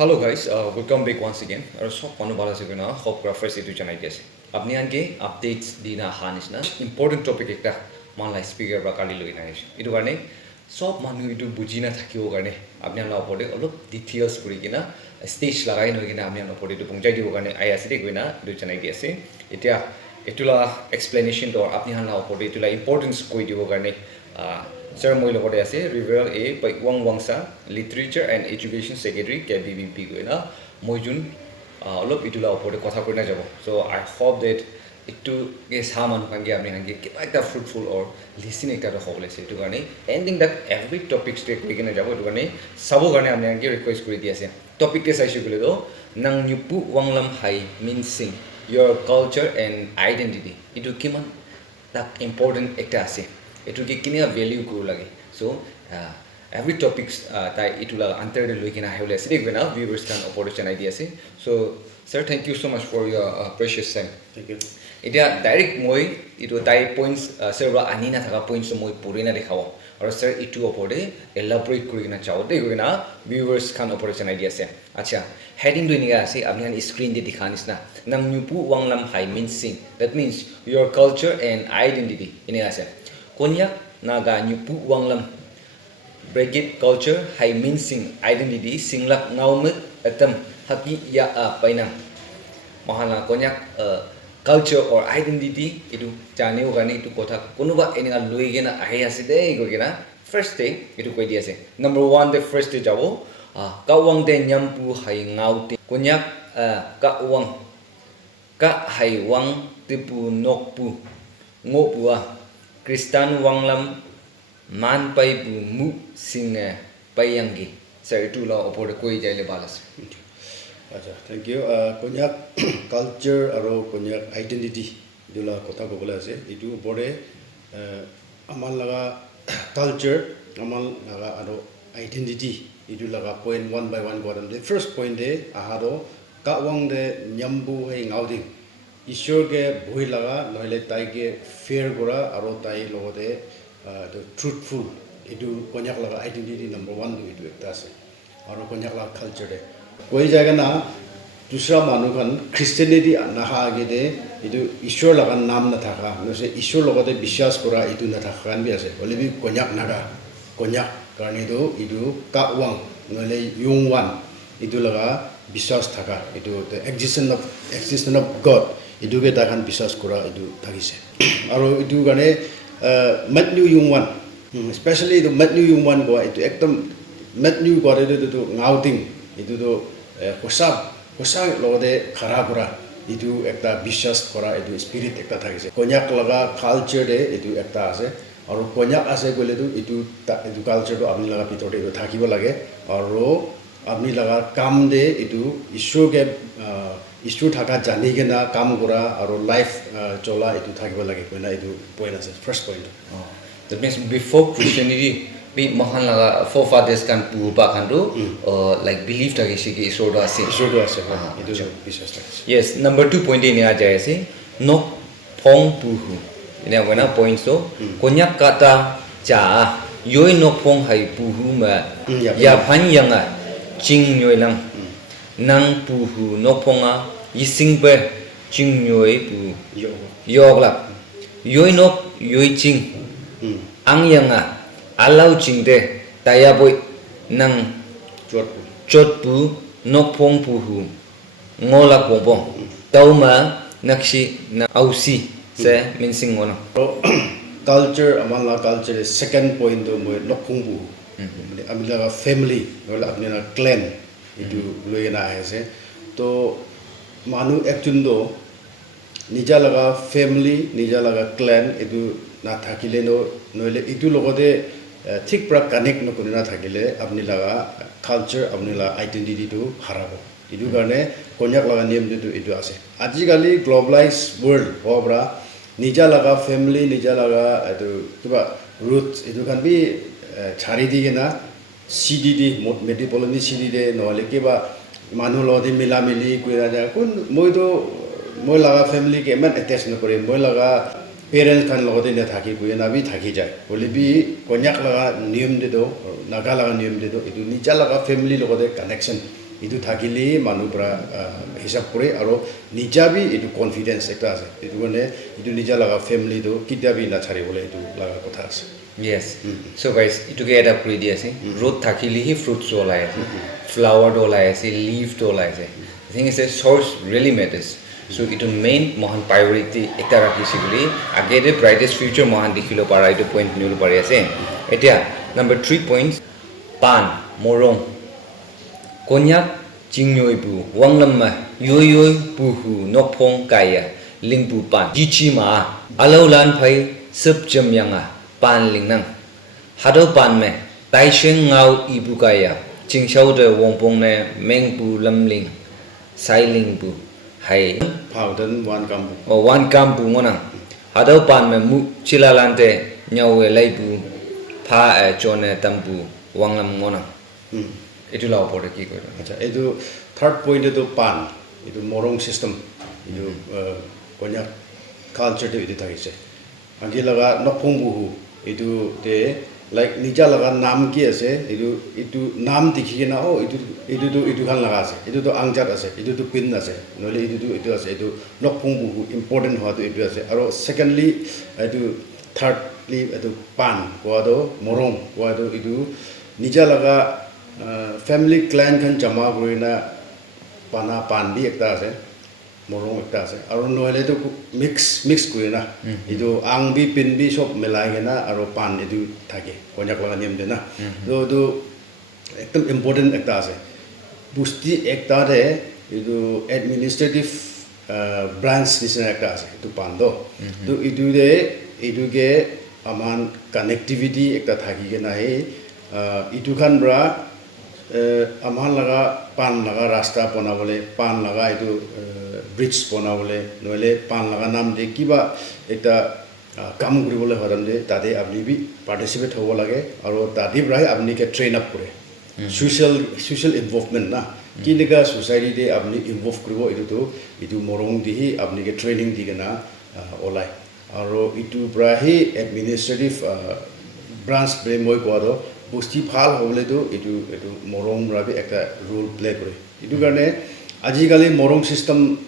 Hello guys, welcome back once again. Our shop manu bala se na hope first itu channel ase. Apni anke updates dina hanis na important topic ekta manlai speaker ba kali loi na ase. Itu karne shop manu itu bujina thakibo karne apni la opode olop details kuri kina stage lagai noi kina apni la opode itu pungjai dibo karne ai ase de koina itu channel ase. Etia etula explanation to apni la opode etula importance koi dibo karne Sir moi logode ase River A Wang Wangsa Literature and Education Secretary KBBP goina moi jun olop itula opore kotha korina jabo. So I hope that itu ge saman kange apni hange kiba ekta fruitful or listening ekta hobole ase itu karne ending that every topic straight koi kena jabo itu karne sabo karne apni hange request kori di ase. Topic ke saisi bole do nang nyupu wanglam hai meaning your culture and identity. Itu kiman tak important ekta ase. Itu ke kini value kuru lagi. So every topics tai itula antar de loi kina hole ase dekna viewers kan opportunity idea ase. So sir, thank you so much for your precious time. Thank you. Itia direct moi itu tai points sir ba ani na thaka points moi purina dekhao. Aru sir itu opore elaborate kuri kina chao de goina viewers kan opportunity idea ase. Acha heading do ni ase apni han screen de dikhanis na nang nyupu wanglam hai means that means your culture and identity ini ase. Konyak naga nyupu wanglam bracket culture hai meaning identity singlak ngaumet atam haki ya painang mahala konyak culture or identity itu jane ogani itu kotha konuba eninga loigena ahi ase de gogena first day itu koi di ase number 1 the first day jabo kawang de nyampu hai ngauti konyak kawang ka hai wang tipu nokpu ngopua Kristan wanglam man pai bu mu sing payangi sir itu la opor koi jaile balas. Acha, thank you. Konyak culture aro konyak identity dula kotha ko bola ase. Itu bore amal laga culture, amal laga aro identity. Itu laga point one by one kodam. The first point de aharo kawang de nyambu hai ngauding. ईश्वर के भूई लगा नहले ताई के fair गोरा आरो ताई लोगोदे the truthful इदु कोन्याक लगा identity number 1 दु इदु एकता से आरो कोन्याक लगा कल्चर दे कोई जगह ना दूसरा मानु खान क्रिश्चियनिटी नहा आगे दे इदु ईश्वर लगा नाम न थाका नसे ईश्वर लोगोदे विश्वास करा इदु न थाका कान भी आसे ओले भी कोन्याक नागा कोन्याक करने दो इदु कावांग नहले युंगवान इदु लगा विश्वास थाका इदु the existence of God itu ke takkan bisas kura itu thagise aro itu gane matthew yungwan especially itu matthew yungwan go itu ekdom matthew go itu ngauting itu to kosab logode khara kura itu ekta bisas kura itu spirit ekta thagise konyak laga culture de itu ekta ase aro konyak ase gole itu culture do apni laga pitore itu thakibo lage aro apni laga kam de itu issue ke issue thaka jani ke na kam gora aro life chola itu thakibo lage koina itu point ase first point. That means before Christianity be mahan laga forefathers kan pupa kan do like belief thake se ki issue do ase itu বিশ্বাস thake. Yes, number 2 point ini aja ase no phong puhu ini apa point so konyak kata ja yoi no phong hai puhu ma ya phan yang ching nyoi lang nang puhu no ponga yising pe ching nyoi pu yog la yoi no yoi ching ang yang alau ching de taya boy nang chot pu no pong puhu ngola pong tauma nakshi na ausi se minsing ngono culture amala culture second point do mo nokung bu amila family wala apna clan itu loyena ase to manu ekjun do nija laga family nija laga clan itu na thakile no noile itu logode thik pra connect no kurina thakile apni laga culture apni laga identity to harabo itu karone konyak laga name itu ase ajigali globalized world obra nija laga family nija laga itu kiba roots itu kan bi chari dige na CDD medipoloni CDD no le ke ba manu lo de mila mili kuira ja kun moi do moi laga family ke man attach no kore moi laga parents kan lo de na thaki kuya na bi thaki jai bole bi konyak laga niyam de do naga laga niyam de do itu nija laga family lo de connection itu thakili manubra hisab kore aro nija bi itu confidence ekta ase itu gane itu nija laga family do kitia bi na chari bole itu laga kotha ase yes so guys itu ke eta kuri dia ase root thakili hi fruits olai ase flower do olai ase leaf do olai ase I think it's a source really matters so itu main mohan priority ekta rakhisi boli agede brightest future mohan dikhilo para itu point niul pari ase etia number 3 points pan morong konyak jingnoi bu wanglam ma yoy bu hu nokphong kaya lingbu pan jichi ma alaulan phai sub jam yanga pan lingnang hado pan me tai shen ngau ibu kaya jingshau de wongpong ne mengbu lamling sailing bu hai powder one kambu one kambu ngona hado pan me mu chilalante nyawe laibu pha chone tambu wanglam ngona itu law pore ki koi acha edu third point edu pan edu morong system edu konya culture de edu thagise agi laga nokphong bu edu te like nija laga nam ki ase edu nam dikhi na o edu khan laga ase edu to angjat ase edu to pin ase nole edu ase edu nokphong bu important ho to edu ase aro secondly edu thirdly edu pan ko do morong ko do edu nija laga family clan khan jama goina pana pan bi ekta ase morong ekta ase aro noile to mix goina idu ang bi pin bi sob melai gena aro pan edu thake konyak laga niam de na do ekdam important ekta ase busti ekta de idu administrative branch disna ekta ase tu pan do to idu ge aman connectivity ekta thaki gena he idu khan bra aman laga pan laga rasta bonabole pan laga itu bridge bonabole noile pan laga nam de kiba ekta kam guribole horam de tade apni bi participate hobo lage aro tadi brai apni ke train up kore social involvement na kiniga society de apni involve kuribo itu morong dihi apni ke training digana olai aro itu brahi administrative branch bre moi kwado busti phal hobole do itu morong rabi ekta role play kore itu karone ajikali morong system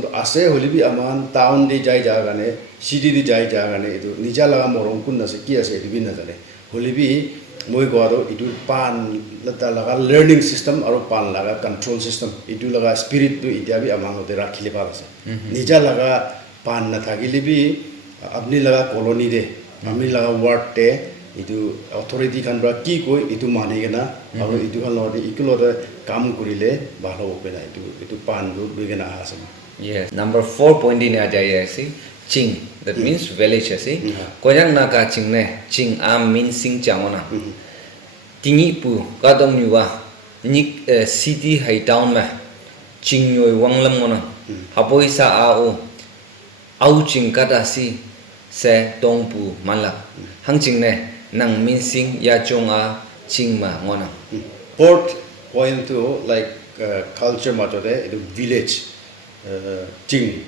to ase holibi aman town de jai jagane city de jai jagane itu nija laga morong kun ase ki ase itu bin na jane holibi moi gwado itu pan lata laga learning system aro pan laga control system itu laga spirit to itiabi aman ode rakhile pa ase nija laga pan na thagilibi apni laga colony de apni laga ward te itu authority kan bra ki koi itu mane gena aro itu kan lode ikulode kam kurile bhalo opena itu pan do begena asam yes number 4 point in ajai ase ching that means village ase koyang na ka ching ne ching am mean sing changona tingi pu kadam niwa ni city high town ma ching nyoi wanglam ngona hapoi sa au ching kada si se tongpu manla hang ching ne nang minsing ya chonga chingma ngona fourth point to like culture ma jode itu village ching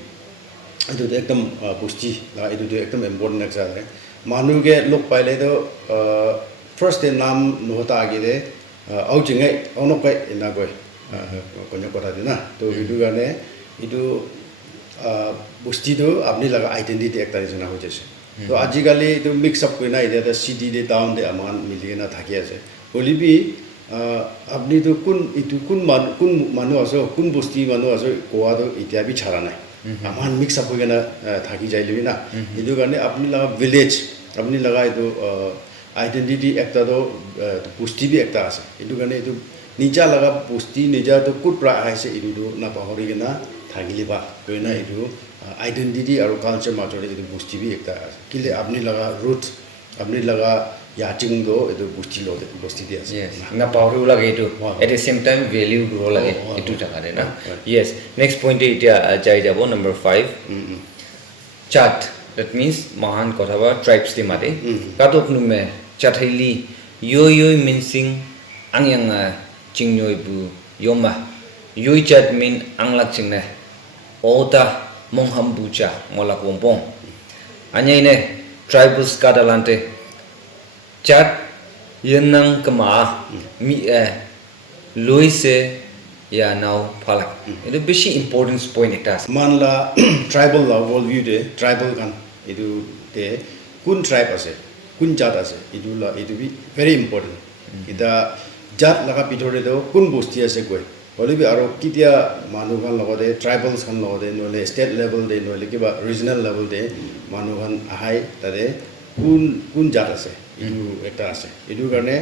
itu ekdam busti la itu ekdam important eksa hai manu ge lok paile do first day nam nohta age de au jingai onok kai ina goi konya kota dina to itu gane itu busti do apni laga identity ekta jena ho jese to ajikali to mix up koina ida city de town de aman miligena thaki ase holibi apni to kun manu aso kun busti manu aso koa do itia bi chara nai aman mix up koina thaki jailibi na idu garne apni laga village apni laga itu identity ekta do busti bi ekta ase idu garne itu nija laga busti nija to kut pra aise idu do na pahori gena thagiliba koina idu identity aro culture ma jode itu busti bi ekta kile apni laga root apni laga yaching do itu busti dia yes na power lage itu at the same time value grow lage itu jaga de na yes next point itia jai jabo number 5 chat that means mahan kotha ba tribes ti mate katok nume chathaili yo minsing angyang chingnoi bu yoma yoi chat mean anglak chingne oda mongham bucha mola kompong anyai ne tribals kadalante chat yenang kama mi loise ya now phalak itu beshi importance point ekta ase मान ला tribal ला world view दे tribal गान इदु दे कुन tribe आसे कुन जात आसे इदु ला इदु भी वेरी इंपोर्टेंट इदा जात लगा पिथोरे दो कुन बस्ती आसे कोई होले भी आरो कितिया मानु गान लगदे ट्राइबल्स गान लगदे नोले स्टेट लेवल दे नोले किबा रीजनल लेवल दे मानु गान आहाय तदे कुन जात आसे इदु एकटा आसे इदु गाने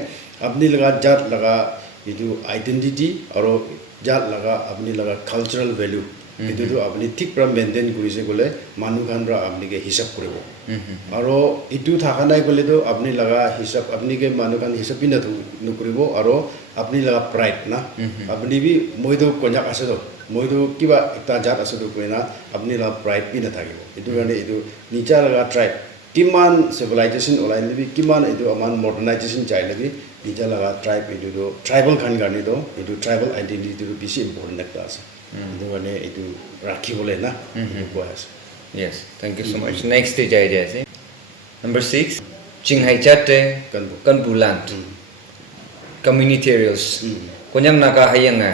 अपनी लगा जात लगा इदु आइडेंटिटी और जात लगा अपनी लगा कल्चरल वैल्यू इदु तो अपनी ठीक प्रा मेंटेन करिसे गले मानु खान रा अपनी के हिसाब करिबो और इदु थाखानाय गले तो अपनी लगा हिसाब अपनी के मानु खान हिसाब बिना नु करिबो और अपनी लगा प्राइड ना अपनी भी मोइदो कोन्या आसे तो मोइदो किबा एकता जात आसे तो कोइना अपनी लगा प्राइड बिना थाकिबो इदु गाने इदु निचा लगा ट्राइब किमान सिविलाइजेशन ओलाइले भी किमान इदु अमान मॉडर्नाइजेशन चाइले भी निजा लगा ट्राइब इदु तो ट्राइबल खान गाने तो इदु ट्राइबल आइडेंटिटी तो बिसी इंपोर्टेंट एकता आसे इदु गाने इदु राखी बोले ना को आसे yes thank you so much next stage ai jase number 6 Jinghai chatte kanbu land community areas konyang naga hayanga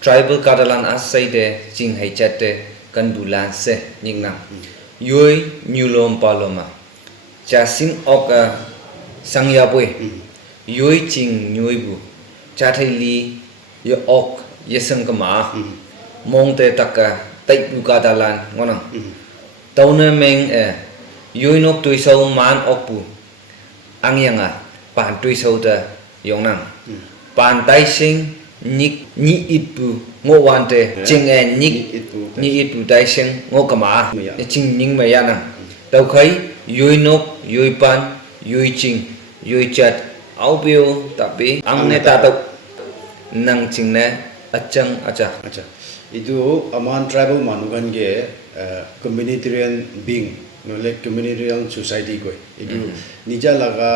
tribal kadalan asai de Jinghai chatte kanbu land se ningna yoi nyulom paloma chasing oka sangyapwe yoi ching nyoibu chathili yo ok yesang kama mongte taka taipu kadalan ngonang tauna meng yoi nok tuisau man okpu angyanga pan tuisau da yongnang pan tai sing ni itpu ngo wante ching ni itpu tai sing ngo kama ching ning ma yana tau khai yoi nok yoi pan yoi ching yoi chat aupio tapi angne ta tau nang ching ne achang acha अच्छा इदु अमान tribal मानुगन के communitarian being नोले communitarian society कोई इदु निजा लगा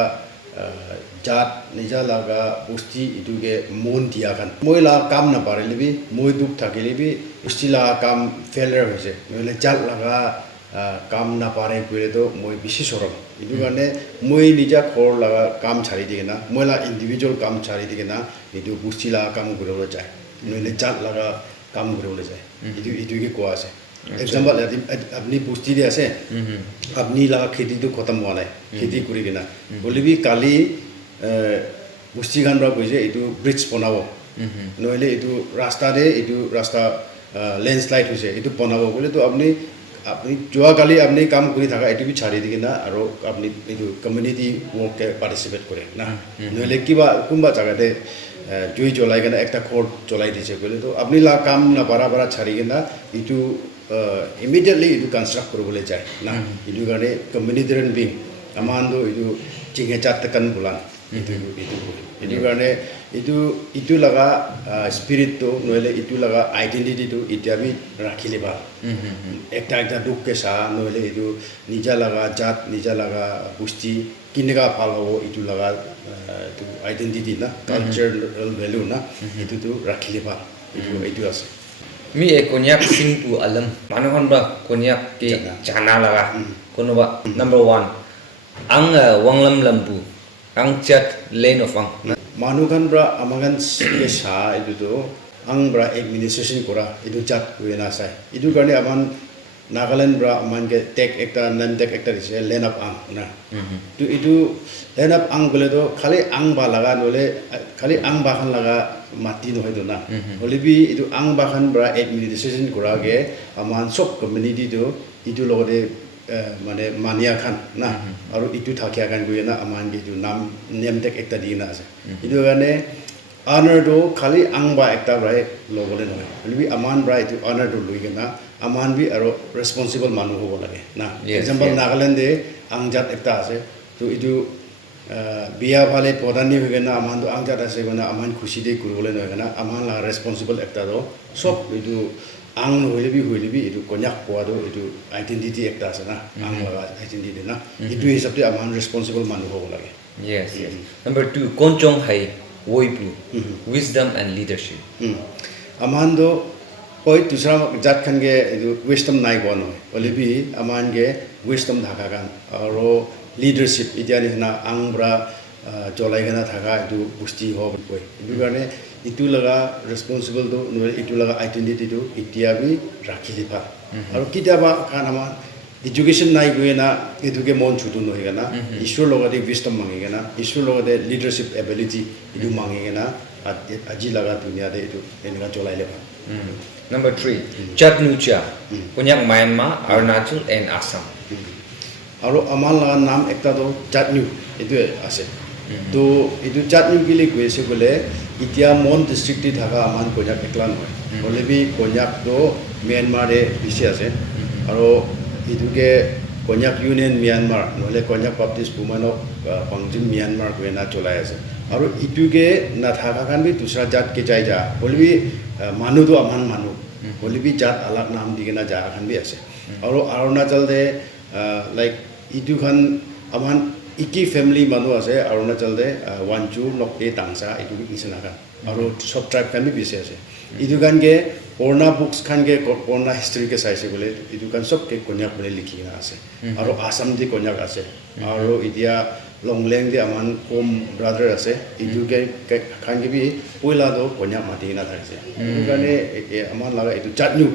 जात निजा लगा उस्ती इदु के मोन दिया खान मोइला काम न पारेले भी मोइ दुख थाकेले भी उस्ती ला काम फेलियर होइसे नोले जात लगा काम न पारे कोइले तो मोइ बिसि सरम इदु गाने मोइ निजा खोर लगा काम छाड़ी दिगेना मोइला इंडिविजुअल काम छाड़ी दिगेना इदु उस्ती ला काम गुरो जाय नोले जात लगा काम गुरो जाय इदु के को आसे एग्जांपल अपनी पुष्टि दे आसे अपनी लगा खेती तो खत्म हुआ है खेती करी के ना बोले भी काली पुष्टि गान रा कइसे इदु ब्रिज बनावो नहले इदु रास्ता दे इदु रास्ता लैंडस्लाइड होइसे इदु बनावो बोले तो अपनी जोआ काली अपनी काम करी थाका इदु भी छाड़ी दिके ना और अपनी इदु कम्युनिटी वर्क के पार्टिसिपेट करे ना नहले किबा कुंबा जगह दे जुई चलाई के ना एकटा कोर्ट चलाई दिसे बोले तो अपनी ला काम ना बड़ा बड़ा छाड़ी के ना इदु immediately idu construct korobole jai na idu gane communitarian being amando idu jinge chat kan bulan idu gane idu laga spirit to noile idu laga identity to itabi rakhile ba ekta duk ke sa noile idu nija laga jat nija laga pusti kinega phalo idu laga to identity na cultural value na idu to rakhile ba idu ase mi e konyak singpu alam manahon ba konyak ke jana laga kono ba number 1 ang wanglam lampu ang chat lane of ang manukan bra amagan ke sa idu to ang bra administration kora idu chat wena sai idu karne aman Nagaland bra aman ke tek ekta nan tek ekta ise lane of ang na to idu lane of ang bole to khali ang ba laga nole khali ang ba khan laga mati no hoido na holibi idu ang ba khan bra administration kora ge aman sob community to idu logode mane mania khan na aru itu thakya kan guena aman ge idu nam name tek ekta dina ase idu gane honor do khali ang ba ekta bra logole no holibi aman bra itu honor do luigena aman bi aro responsible manu hobo lage na example Nagaland de ang jat ekta ase to idu biya phale podani hoigena aman do ang jat ase gona aman khushi de kurole no hoigena aman la responsible ekta do sob idu ang no hoile bi idu konyak ko do idu identity ekta ase na ang la identity na idu hisab de aman responsible manu hobo lage yes number 2 konchong hai woipu wisdom and leadership aman do poi dusra jat khan ge wisdom nai go no olibi aman ge wisdom dhaka kan aro leadership idiani na angbra jolai gana thaka idu busti ho poi idu gane ইটো লগা ৰেছপনচিবলটো নহ'লে ইটো লগা আইডেণ্টিটিটো এতিয়া B ৰাখিলে ভাল আৰু কেতিয়াবা কাৰণ আমাৰ এডুকেশ্যন নাই গৈ না এইটোকে মন ছুটো নহয় না ঈশ্বৰৰ লগতে বিষ্টম মাঙে না ঈশ্বৰৰ লগতে লিডাৰশ্বিপ এবিলিটি এইটো মাঙে না আজি লগা দুনিয়াতে এইটো এনেকুৱা চলাইলে ভাল Number 3, Chatnucha, Punyak Myanmar, Arunachal and Assam. আৰু আমাৰ লগা নাম একটাতো চাটনিউ এইটোৱে আছে তো এইটো চাটনিউ বুলি কৈছে বোলে এতিয়া মন ডিষ্ট্ৰিক্টে থকা আমাৰ কন্যাক একলা নহয় হ'লে বি কন্যাকটো ম্যানমাৰে বেছি আছে আৰু এইটোকে কন্যাক ইউনিয়ন ম্যানমাৰ নহ'লে কন্যাক বাপ্তিষ্ট উমেনক পাংজিম ম্যানমাৰ কৈ না চলাই আছে আৰু ইটোকে নাথাকা কাৰণ বি দুসৰা জাতকে যাই যা হ'লে বি মানুহটো আমাৰ মানুহ হ'লে বি জাত আলাগ নাম দি কিনে যা এখন বি আছে আৰু অৰুণাচলতে লাইক ইটোখান আমাৰ ইকি ফেমিলি মানুহ আছে অৰুণাচলতে ওৱানচু নকটে টাংচা এইটো নিচিনাখান আৰু চব ট্ৰাইব খান বি বেছি আছে এইটো কাৰণকে পুৰণা বুকছ খানকে পুৰণা হিষ্ট্ৰীকে চাইছে বোলে এইটো কাৰণ চবকে কন্যাক বোলে লিখি কিনে আছে আৰু আসাম দি কন্যাক আছে আৰু এতিয়া লংলেং দি আমাৰ কম ব্ৰাদাৰ আছে এইটোকে খানকে বি পইলাটো কন্যাক মাতি কিনে থাকিছে সেইটো কাৰণে আমাৰ লগা এইটো চাটনিউ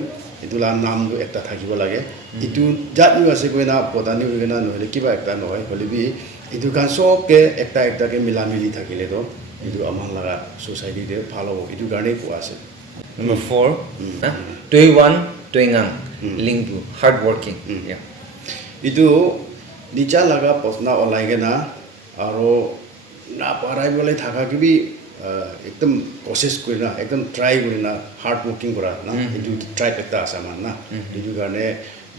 এইটো নামটো এটা থাকিব লাগে এইটো জাতনিউ আছে কৈ না পদানি হৈ কিনে নহ'লে কিবা এটা নহয় হ'লে বি এইটো কাৰণ চবকে একটাকে মিলা মিলি থাকিলেতো এইটো আমাৰ লগা ছ'চাইটিতে ভাল হ'ব এইটো কাৰণেই কোৱা আছে Number 4, Tuiwan, Tuingang, Lingbu, hardworking. এইটো নিজা লগা প্ৰশ্ন ওলাই কিনে আৰু নাপাৰাইবলৈ থকা কিবি একদম প্ৰচেছ কৰি না একদম ট্ৰাই কৰি না হাৰ্ড ৱৰ্কিং কৰা না এইটো ট্ৰাইব এটা আছে আমাৰ না এইটো কাৰণে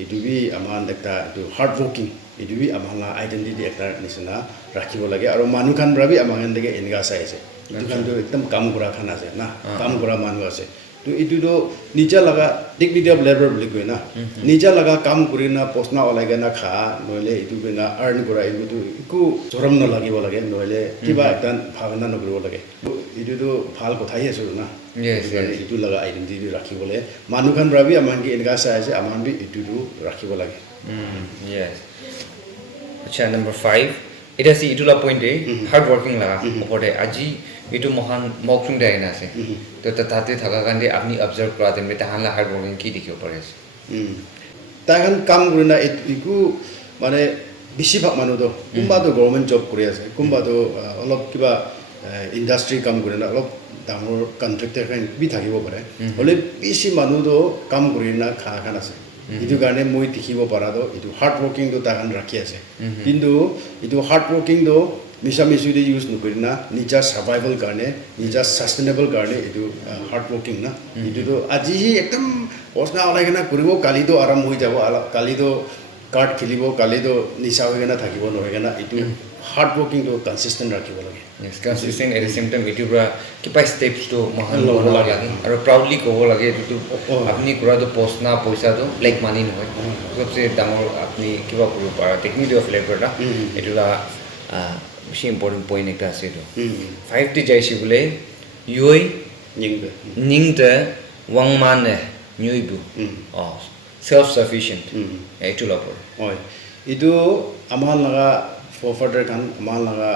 এইটো বি আমাৰ এটা এইটো হাৰ্ড ৱৰ্কিং এইটো বি আমাৰ আইডেণ্টিটি এটা নিচিনা ৰাখিব লাগে আৰু মানুহখান পৰা বি আমাৰ এনেকৈ এনেকুৱা চাই আছে এইটো কাৰণটো একদম কাম কৰা খান আছে না কাম কৰা মানুহ আছে তো এইটোতো নিজা লগা ডিগনিটি অফ লেবাৰ বুলি কয় না নিজা লগা কাম কৰি না প্ৰশ্ন ওলাই কিনে খা নহ'লে এইটো না আৰ্ণ কৰা এইটোতো একো জৰম নালাগিব লাগে নহ'লে কিবা এটা ভাৱনা নকৰিব লাগে এইটোতো ভাল কথাই আছোঁ না এইটো লগা আইডেণ্টিটি ৰাখিবলৈ মানুহখান পৰা বি আমাক এনেকুৱা চাই আছে আমাৰ বি এইটোতো ৰাখিব লাগে আচ্ছা নম্বৰ 5 এটা আছে ইটোলা পইণ্টে হাৰ্ড ৱৰ্কিং লগা ওপৰতে আজি এইটো মহান মকচুং দেয় না আছে তো তাতে থাকা কাৰণে আপুনি অবজাৰ্ভ কৰা যেনে তাহাঁলা হাৰ্ড ৱৰ্কিং কি দেখিব পাৰে আছে তাহান কাম কৰি না একো মানে বেছিভাগ মানুহতো কোনোবাতো গভৰ্ণমেণ্ট জব কৰি আছে কোনোবাতো অলপ কিবা ইণ্ডাষ্ট্ৰী কাম কৰে না অলপ ডাঙৰ কণ্ট্ৰেক্টাৰ বি থাকিব পাৰে হ'লে বেছি মানুহতো কাম কৰি না খা খান আছে এইটো কাৰণে মই দেখিব পৰাটো এইটো হাৰ্ড ৱৰ্কিংটো তাহান ৰাখি আছে কিন্তু এইটো হাৰ্ড ৱৰ্কিংটো মিছা মিছুদি ইউজ নকৰি না নিজৰ ছাৰ্ভাইভেল কাৰণে নিজৰ ছাষ্টেইনেবল কাৰণে এইটো হাৰ্ড ৱৰ্কিং না এইটোতো আজি একদম প্ৰশ্ন ওলাই কিনে কৰিব কালিতো আৰাম হৈ যাব কালিতো কাৰ্ড খেলিব কালিতো নিচা হৈ কিনে থাকিব নহয় কিনে এইটো হাৰ্ড ৱৰ্কিংটো কনচিষ্টেণ্ট ৰাখিব লাগে consistent at the same time এইটোৰ পৰা কিবা ষ্টেপছটো মহান ল'ব লাগে আৰু প্ৰাউডলি ক'ব লাগে এইটোতো আপুনি কৰাটো প্ৰশ্ন পইচাটো ব্লেক মানি নহয় চবচে ডাঙৰ আপুনি কিবা কৰিব পাৰে টেকনিক অফ লেবাৰ এটা এইটো বেছি ইম্পৰ্টেণ্ট পইণ্ট এটা আছে এইটো 5টি যাইছে বোলে ইয়ৈ নিংতে ৱাংমানে নিয়ৈবু অঁ self sufficient এইটো ল'ব হয় এইটো আমাৰ লগা ফৰফাদাৰ খান আমাৰ লগা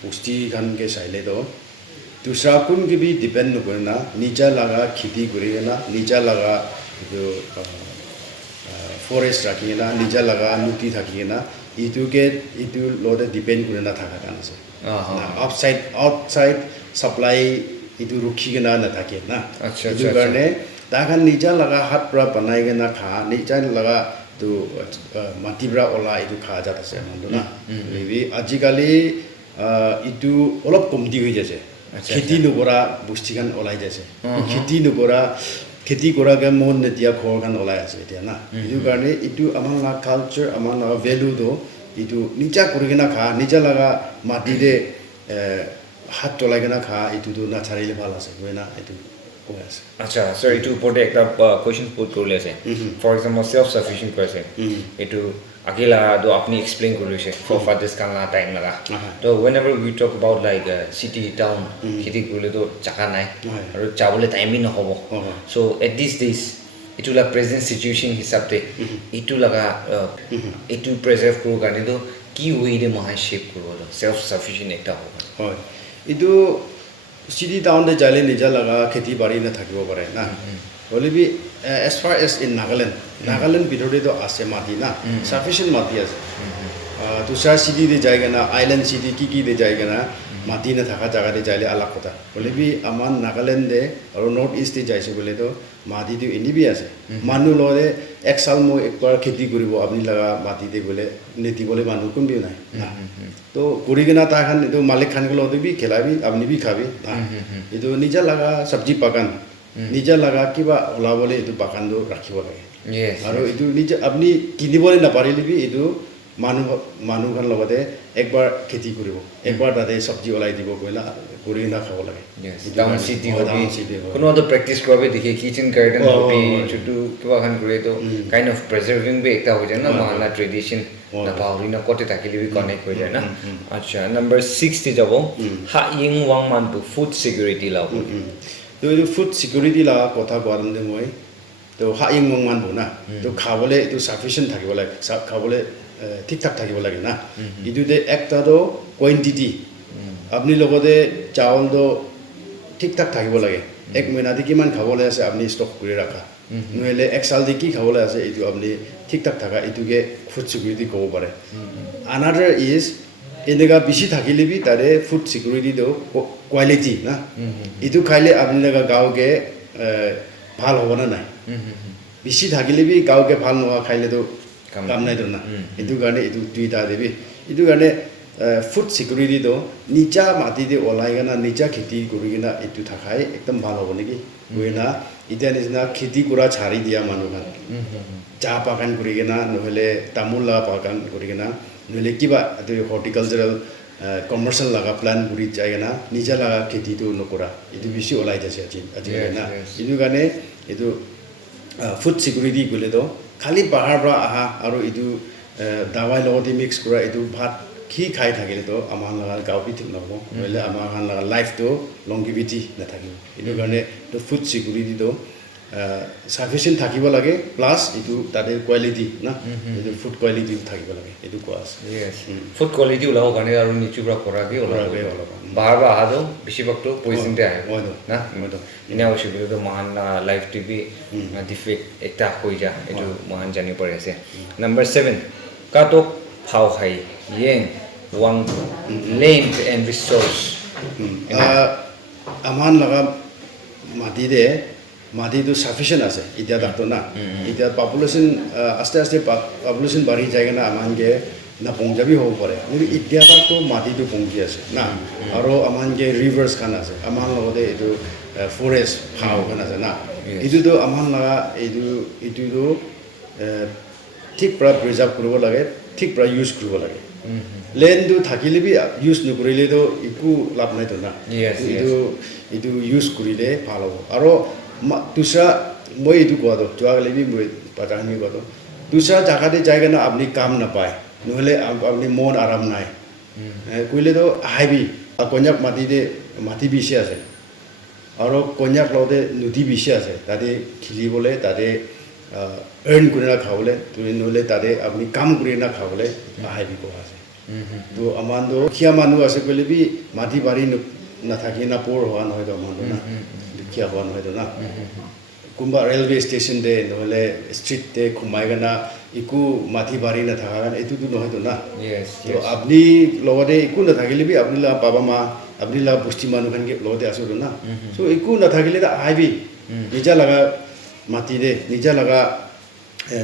পুষ্টি খানকে চাইলেতো দুসৰা কোন কিবি ডিপেণ্ড নকৰে না নিজা লগা খেতি কৰি না নিজা লগা এইটো ফৰেষ্ট ৰাখি না নিজা লগা নদী থাকি না এইটোকে এইটো লগতে ডিপেণ্ড কৰি নাথাকা কাৰণ আছে আউটছাইড ছাপ্লাই এইটো ৰখি কিনে নাথাকে না সেইটো কাৰণে তাহান নিজা লগা হাত পৰা বনাই কিনে খা নিজা লগা তো মাটিৰ পৰা ওলা এইটো খা জাত আছে মানুহটো না আজিকালি এইটো অলপ কমতি হৈ যাইছে খেতি নকৰা বস্তুখান ওলাই যাইছে খেতি নকৰা খেতি কৰাকৈ মন এতিয়া ঘৰখন ওলাই আছে এতিয়া না সেইটো কাৰণে এইটো আমাৰ লগা কালচাৰ আমাৰ লগা ভেলুটো এইটো নিজা কৰি কিনে খা নিজা লগা মাটিৰে হাত চলাই কিনে খা এইটোতো নাচাৰিলে ভাল আছে হয় না এইটো কৈ আছে আচ্ছা ছাৰ এইটোৰ ওপৰতে এটা কুৱেশ্যন পুট কৰি আছে ফৰ এক্সাম্পল ছেল্ফ ছাফিচিয়েণ্ট কৈছে এইটো আগেলাটো আপুনি এক্সপ্লেইন কৰি লৈছে ফৰ ফাদাৰ্ছ কালা টাইম লগা তো when ever we talk about like city town খেতি কৰিলেতো জাগা নাই আৰু যাবলৈ টাইমেই নহ'ব চ' এট দিছ ডেইজ এইটো লগা প্ৰেজেণ্ট চিটুৱেশ্যন হিচাপে এইটো লগা এইটো প্ৰিজাৰ্ভ কৰোঁ কাৰণেতো কি ৱে'ৰে মহাই শ্বেপ কৰিব ছেল্ফ ছাফিচিয়েণ্ট এটা হ'ব হয় এইটো সিটি টাউনতে যাইলে নিজা লগা খেতি বাড়ি না থাকিব পাৰে না হলে বি as far as in Nagaland ভিতৰতেতো আছে মাটি না সাফিচিয়েন্ট মাটি আছে তুষার সিটি দিয়ে যায়গে না আইল্যান্ড সিটি কি দিয়ে যায়গে না মাটি না থাকা জায়গাতে যাইলে আলাগ কথা বলে বি আমার নাগালেণ্ডে আৰু নর্থ ইস্টে যাইছে বলে তো মাটিটো এনেবি আছে মানুহ লগে এক সাল মই একবাৰ খেতি কৰিব আপনি লগা মাটিতে গলে নেতিবলে মানুহ কোনবিও নাই না তো কৰি কিনা তাখান এইটো মালিক খান গলো দিবি খেলাবি আপনি বি খাবি না এইটো নিজা লগা সবজি বাগান নিজা লগা কিবা ওলাবলে এইটো বাগানটো ৰাখিব লাগে আৰু এইটো নিজে আপনি কিনিবলে নাপাৰিলে বি এইটো মানুহৰ লগতে একবাৰ খেতি কৰিব একবাৰ তাতে সবজি ওলাই দিব কইলা কৰি না খাব লাগে টাউন সিটি হবি কোনো তো প্র্যাকটিস করবে দেখে কিচেন গার্ডেন হবি ছোট কিবা খান করে তো কাইন্ড অফ প্রিজার্ভিং বে একটা হয়ে যায় না মহানা ট্রেডিশন না পাহরি না কতে থাকিলে বি কানেক্ট হয়ে যায় না আচ্ছা নাম্বার 6 তে যাব হা ইং ওয়াং মান টু ফুড সিকিউরিটি লাও তো এই ফুড সিকিউরিটি লা কথা কোৱাৰন্দে মই তো হা ইং ওয়াং মান না তো খাবলে তো সাফিসিয়েন্ট থাকিব লাগে খাবলে ঠিকঠাক থাকিব লাগে না ইদুতে একটা তো কোয়ান্টিটি আপনি লগতে চাউল তো ঠিকঠাক থাকিব লাগে এক মহিনাতে কিমান খাবলৈ আছে আপনি স্টক কৰি ৰাখা নহলে এক সাল দি কি খাবলৈ আছে এইটো আপনি ঠিকঠাক থাকা এইটোকে ফুড সিকিউরিটি ক'ব পাৰে আনাদাৰ ইজ এনেকা বেছি থাকিলে বি তাৰে ফুড সিকিউৰিটি তো কোৱালিটি না এইটো খাইলে আপনি লগা গাঁৱকে ভাল হ'ব না নাই বেছি থাকিলে বি গাঁৱকে ভাল নোহোৱা খাইলে তো কাম নাই তো না এইটো কাৰণে এইটো দুইটা দেবি এইটো কাৰণে ফুড সিকিউৰিটি তো নিজা মাটিতে ওলাই কিনা নিজা খেতি কৰি কিনা এইটো থাকাই একদম ভাল হ'ব নেকি না এতিয়া নিচিনা খেতি কৰা ছাড়ি দিয়া মানুহখান চাহ বাগান কৰি কিনা নহলে তামোল লগা বাগান কৰি কিনা নহলে কিবা হৰ্টিকালচাৰেল কমাৰ্চিয়েল লগা প্লান কৰি যায় কিনা নিজা লগা খেতিটো নকৰা এইটো বেছি ওলাই যাইছে আজিকালি না এইটো কাৰণে এইটো ফুড সিকিউৰিটি গ'লে তো খালি বাহিৰৰ পৰা আহা আৰু এইটো দাৱাই লগতে মিক্স কৰা এইটো ভাত কি খাই থাকিলে তো আমাৰ লগা গাঁৱত ঠিক নহ'ব নহ'লে আমাৰ লগা লাইফটো লংগিভিটি নাথাকিব এইটো কাৰণে তো ফুড সিকিউৰিটিটো সাফিচিয়েন্ট থাকিব লাগে প্লাছ এইটো তাতে কোৱালিটি না এইটো ফুড কোৱালিটি থাকিব লাগে এইটো কোৱা আছে ফুড কোৱালিটি ওলাব কাৰণে আৰু নিচুৰ পৰা কৰাকে ওলাব বাহিৰৰ পৰা অহাটো বেছিভাগটো পইজনতে আহে না এনে অসুবিধাটো মহান লাইফ টিভি ডিফেক্ট এটা হৈ যা এইটো মহান জানিব পাৰি আছে নাম্বাৰ 7 কাটক ফাও খাই য়েং ওয়াং লেন্থ এণ্ড ৰিচোৰ্চ আমাৰ লগা মাটিটো সাফিচিয়েন্ট আছে এতিয়া তাতো না এতিয়া পপুলেশ্যন আস্তে আস্তে পপুলেশ্যন বাঢ়ি যায় না আমানকে না পঞ্জাবী হ'ব পাৰে কিন্তু এতিয়া তাতো মাটিটো পঞ্জি আছে না আৰু আমানকে ৰিভাৰ্ছ খান আছে আমাৰ লগতে এইটো ফৰেষ্ট খাওঁ খান আছে না এইটোতো আমাৰ লগা এইটোতো ঠিক পৰা প্ৰিজাৰ্ভ কৰিব লাগে ঠিক পৰা ইউজ কৰিব লাগে লেণ্ডটো থাকিলে বি ইউজ নকৰিলেতো একো লাভ নাইতো না এইটো ইউজ কৰিলে ভাল হ'ব আৰু दूसरा मैं ये कहतो जोगले भी मैं पता नहीं कहतो दूसरा जगह जाएगा ना अपनी काम ना पाए নহলে अपनी मन आराम ना कोईले तो हाईबी कन्याक माटी बेसि আছে और कन्याक लगते नदी बेसि আছে ताते खेलिबले ताते अर्न करे ना खाबले নহলে ताते अपनी काम करे ना खाबले हाईबी को আছে तो आमान तो खिया मानु আছে कोईले भी माटी बारी ना थाकी ना पोर हुआ নহয় तो आमान ना क्या हुआ नहीं तो ना कुंभा रेलवे स्टेशन दे नहले स्ट्रीट दे घुमाएगा ना इकु माथी बारी ना था गान इतु तो नहीं तो ना तो अपनी लोगों दे इकु ना था के लिए भी अपनी ला पापा माँ अपनी ला पुष्टि मानु खान के लोगों दे आसो तो ना so इकु ना था के लिए तो आई भी निजा लगा माटी दे निजा लगा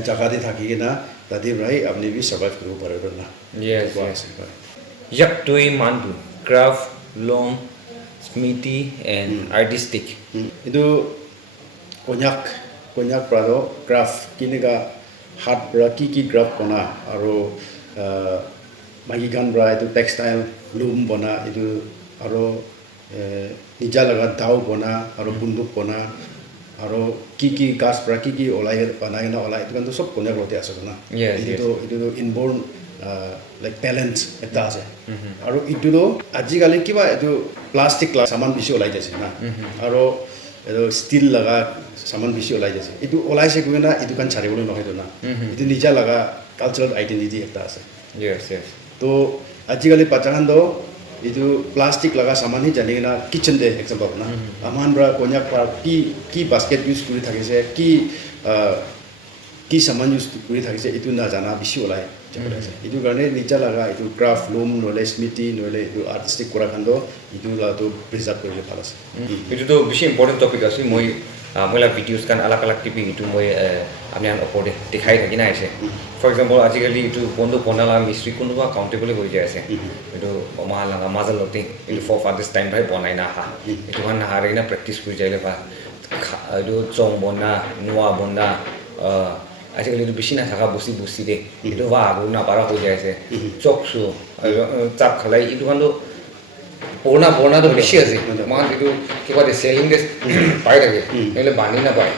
जगह दे था कि ना ताकि भाई अपने भी सर्वाइव करो पड़े तो ना यक तो ये मान दो craft long Smithy and artistic. Itu konyak prado craft kini ka hat bra kiki craft bana aro magigan bra itu textile loom bana itu aro nija laga dao bana aro bunduk bana aro kiki gas bra kiki olai bana na olai itu kan to sob konyak lote asa na itu inborn like talent eta ase aro itu do ajikali kiba itu plastic la saman bisi olai jaise na aro edo steel laga saman bisi olai jaise itu olai se kuena itu kan chare bole nohe to na itu nija laga cultural identity eta ase yes to ajikali pachahan do itu plastic laga saman hi jani na kitchen de example na aman bra konyak par ki basket use kuri thakise ki saman use kuri thakise itu na jana bishi olai itu garne nicha laga itu craft loom nole smithy nole itu artistic kora khando itu la to preserve kori phalas itu to bishi important topic ase moi moila videos kan alak alak tv itu moi আমি আন ওপৰতে দেখাই থাকি না আছে for example আজিকালি এইটো বন্ধু বনালা মিস্ত্ৰী কোনোবা কাউণ্টেবল হৈ যায় আছে এইটো মাহ লগা মাজলতে এইটো ফৰ ফাদাৰ্ছ টাইম ভাই বনাই নাহা এইটো কাৰণ নাহাৰে কিনা প্ৰেক্টিছ কৰি যাইলে বা এইটো চং বনা নোৱা বনা আজিকালি এইটো বেছি নাথাকা বস্তি বস্তি দে এইটো বা আগৰ নাপাৰা হৈ যায় আছে চকচু চাপ খালাই এইটো কাৰণেতো পুৰণাটো বেছি আছে মাহ এইটো কিবা চেলিং ডে পাই থাকে নহ'লে বান্ধি নাপায়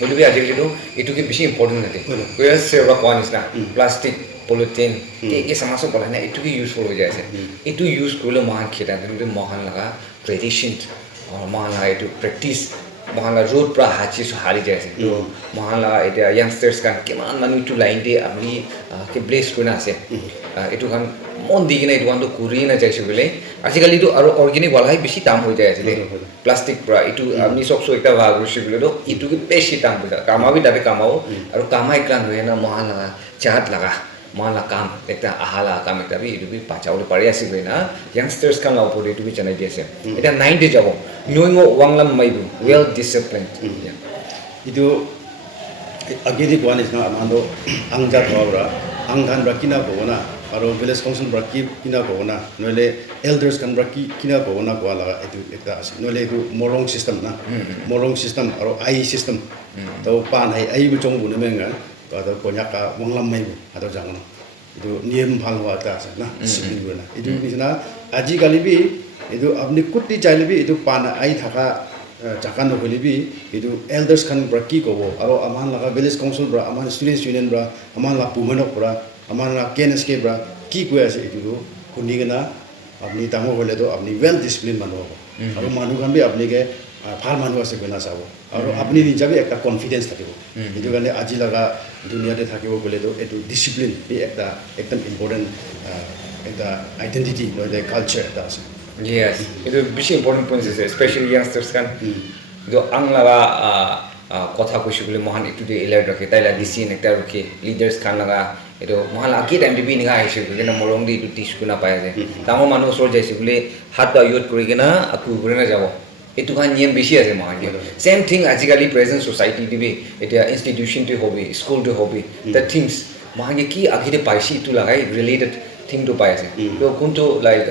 গতিকে আজিকালিতো এইটোকে বেছি ইম্পৰ্টেণ্ট নাথাকে চেৰবা কোৱা নিচিনা প্লাষ্টিক পলিথিন এই সমাজত বলাই নাই এইটোকে ইউজফুল হৈ যায় আছে এইটো ইউজ কৰিলে মহান খেতা কিন্তু মহান লগা ট্ৰেডিশ্যন মহান লগা এইটো প্ৰেক্টিছ মহান লগা ৰ'দ পৰা হাৰি যায় আছে তো মহান লগা এতিয়া য়াংষ্টাৰ্ছ কাৰণ কিমান মানুহ এইটো লাইন দিয়ে আপুনি ব্লেছ কৰি না আছে এইটো কাৰণ মন দি কিনে এইটো কাৰণটো কৰি নাযাইছোঁ বোলে আজিকালিতো আৰু অৰ্গেনিক হোৱালাই বেছি দাম হৈ যায় আছিলে প্লাষ্টিক পৰা এইটো আপুনি চকচো এটা ভাল কৰিছে বোলেতো এইটোকে বেছি দাম হৈ যায় কামাবি দাবি কামাব আৰু কামাই কাৰণ হৈ না মহান লগা চাহাত লগা মহান লগা কাম এটা আহা লগা কাম এটা এইটো বাচাবলৈ পাৰি আছে গৈ না য়াংষ্টাৰ্ছ খান ওপৰত এইটো জনাই দি আছে এতিয়া 9 যাব নৈম ৱাংলাম মাইবু well discipline itu agedi koan is na amando angja thawra angdhan rakina bogona aro village council braki kina bogona noile elders kan braki kina bogona ko ala itu ekta ase noile itu morong system aro ai system to pan ai bu chong bu ne menga to konya ka wanglam mai bu ado jangno itu niyam bhal wa ta ase na discipline bu na itu bisna aji kali bi itu apni kutti chaile bi itu pan ai thaka jakan holi bi itu elders kan braki ko aro aman laga village council bra aman students union bra aman la pumenok bra aman la KNSK bra ki ko ase itu kuni gana apni tamo hole to apni well discipline manu ho aro manu kan bi apni ke ভাল মানুহ আছে গনা চাব আৰু আপুনি নিজে একটা confidence থাকিব এইটো কাৰণে আজি লগা দুনিয়াতে থাকিব গ'লেতো এইটো ডিচিপ্লিন এই একটা একদম ইম্পৰ্টেণ্ট একটা আইডেন্টিটি নহ'লে কালচাৰ এটা আছে Yes, itu beshi important points is especially youngsters kan. Do ang laga kotha kushi bole mohan itu de elect rakhe taila DC nekta rakhe leaders kan laga itu mohan agi time de bi ninga aise bole na morong di itu tish kuna paya je. Tamo manu sor jaise bole hat da yot kori kena aku gure na jabo. Itu kan niyam beshi ase mohan ke. Same thing ajikali present society de bi eta institution to hobi school to hobi the things mohan ke ki agi de paisi itu lagai related thing to paya ase. To kunto like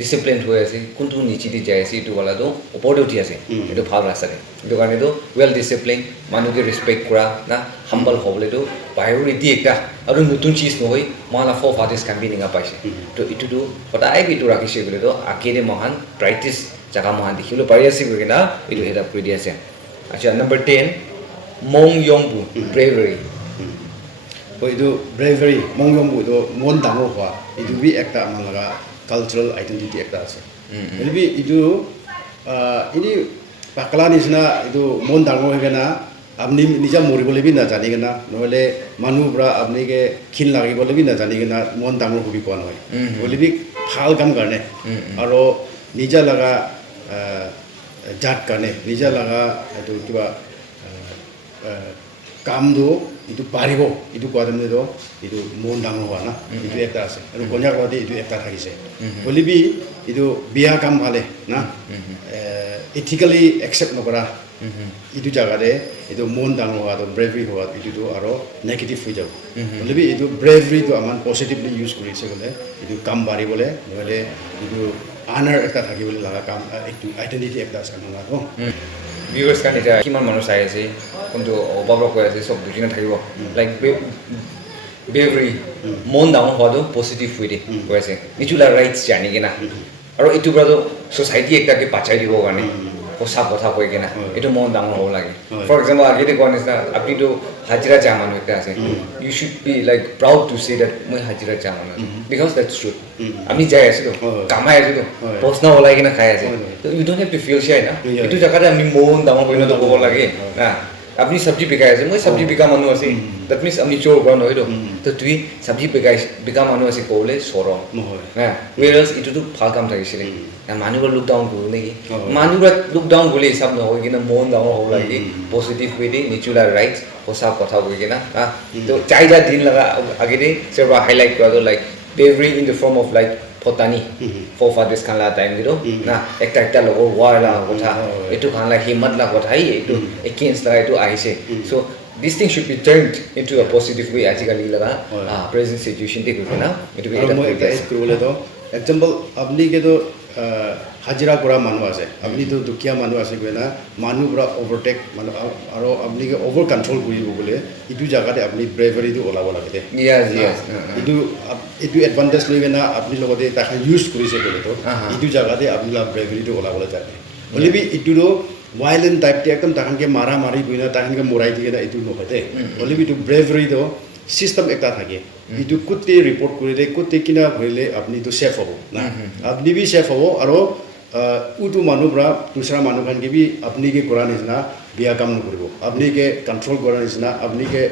discipline হৈ আছে কোনটো নিচি দি যায় আছে এইটো বলাটো ওপৰতে উঠি আছে এইটো ভাল ৰাস্তাতে এইটো কাৰণেতো ৱেল ডিসিপ্লিন মানুহকে ৰেসপেক্ট কৰা না হাম্বল হ'বলেতো প্ৰায়ৰিটি একটা আৰু নতুন চিজ নহয় মহালা ফৰ ফাদাৰ্ছ কাম বি নিঙা পাইছে তো এইটোতো সদায় এইটো ৰাখিছে বোলেতো আকেৰে মহান প্ৰেক্টিছ জাগা মহান দেখিবলৈ পাৰি আছে গৈ না এইটো হেড আপ কৰি দি আছে আচ্ছা নম্বৰ 10 মং ইয়ংবু ব্ৰেভাৰী এইটো ব্ৰেভাৰী মং ইয়ংবু তো মন ডাঙৰ হোৱা এইটো বি একটা আমাৰ লগা cultural identity ekta ase elibi itu ini pakala nisna itu mon dangor hegena apni nija moribole bi na jani gena nohole manu bra apni ke khin lagi bole bi na jani gena mon dangor hobi koa noy olibi phal kam karne aro nija laga jat karne nija laga itu kiba কাম do itu paribo itu koadamne do itu mon dangor hoa na itu ekta ase aru konya kodi itu ekta thakise bolibi itu biya kam bhale na ethically accept nokora itu jaga de itu mon dangor hoa do bravery hoa itu do aro negative hoi jabo bolibi itu bravery to aman positively use korise gole itu kam bari bole nole itu honor ekta thakibole laga kam itu identity ekta ase na ko viewers kan eta kiman মানুহ চাই আছে কিন্তু অভাৱ কৈ আছে সব বুজি নাথাকিব লাইক bravery মন ডাঙৰ হোৱাটো পজিটিভ হৈ দে কৈ আছে নিচুলা ৰাইটছ জানি কিনা আৰু এইটো পৰা সোসাইটি একটাকে বাঁচাই দিব কাৰণে সঁচা কথা কৈ কিনা এইটো মন ডাঙৰ হ'ব লাগে ফৰ এক্সাম্পল আগেতে কোৱা নিচিনা আপুনিতো হাজিৰা যা মানুহ এটা আছে you should be like proud to say that মই হাজিৰা যা মানুহ বিকজ দ্যাটছ ট্ৰু আমি যাই আছিলোঁ কামাই আছিলোঁ প্ৰশ্ন ওলাই কিনা খাই আছে you don't have to feel shy না এইটো জেগাতে আমি মন ডাঙৰ কৰি ক'ব লাগে না আপনি সবজি বিকাই আছে মই সবজি বিকা মানুহ আছে দ্যাট মিন্স আপনি চোর কৰা নহয় তো তুই সবজি বিকা মানুহ আছে ক'লে চৰম নহয় হ্যাঁ whereas ইটোতো ভাল কাম থাকিছিলে মানুহৰ লুক ডাউন কৰোঁ নেকি মানুহৰ লুক ডাউন গ'লে হিচাপ নহয় কিনা মন ডাঙৰ হ'ব লাগে পজিটিভ ৱে দি নিচুলাৰ ৰাইটছ সঁচা কথা কৈ কিনা তো চাৰিটা দিন লগা আগেৰে চেবা হাইলাইট কৰা like bravery in the form of like potani for fathers kan la time gitu na ekta logo war la kotha etu kan la himmat la kotha hi etu against la etu aise so this thing should be turned into a positive way ajikali laga present situation te koi na etu be eta moi add korole to example apni ke to hajira kora manu ase apni to dukia manu ase koina manu pura overtake manu aro apni ke over control koribo bole itu jaga te apni bravery to olabo lagite yes itu advantage loi na apni logote ta use korise bole to itu jaga te apni la bravery to olabo lagite only be itu do violent type te ekdam ta ke mara mari koina ta ke morai dike na itu no hote only be to bravery do system ekta thake itu kutte report korile kutte kina bhoile apni to safe hobo na apni bi safe hobo aro utu manu bra dusra manu khan ke bi apni ke kora nisna biya kam no koribo apni ke control kora nisna apni ke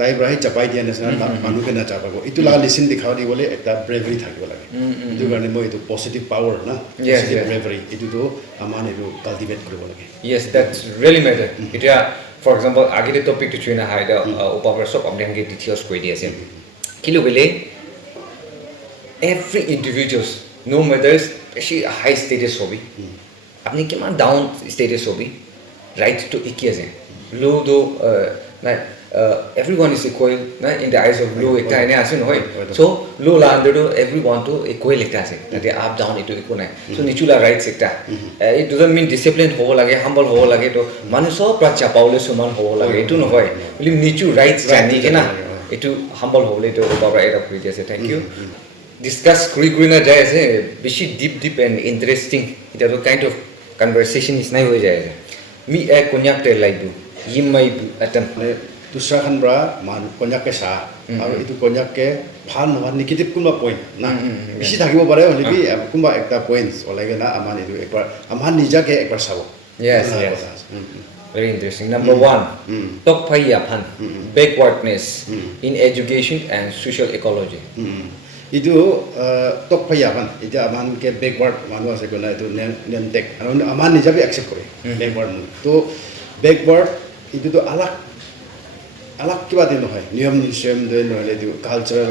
tai brahi chapai dia nisna manu ke na chapago itu la listen dikhao di bole ekta bravery thakibo lage itu garne moi itu positive power na positive bravery itu to aman itu cultivate koribo lage yes that's really matter এটা for example agile topic to china haida upper shop amne hange details koi di ase kilo bele every individuals no matter she high status hobi apni keman down status hobi right to iki ase low do na everyone is equal na in the eyes of low ekta ene ase no hoy so low la under do everyone to equal ekta ase that up down itu equal nai so nichula rights ekta it doesn't mean discipline hobo lage humble hobo lage to manu sob pracha paule suman hobo lage itu no hoy bili nichu rights jani ke na itu humble hole to over era koi jese thank you discuss kuri na jai ase beshi deep and interesting এটা তো kind of conversation is nai hoy jai mi ek konyak te like do yimai atan dusra khan bra man konyak ke sa aro itu konyak ke bhal no negative kunba point na beshi thakibo pare holi bi kunba ekta points olage na aman itu ekbar aman nija ke ekbar sabo yes very interesting number 1 top phaiya phan backwardness in education and social ecology itu top phaiya phan itu aman ke backward manu ase kona itu nem tek aman nija bi accept kore backward to backward itu to alak kiba din hoy niyam nisem de no le du cultural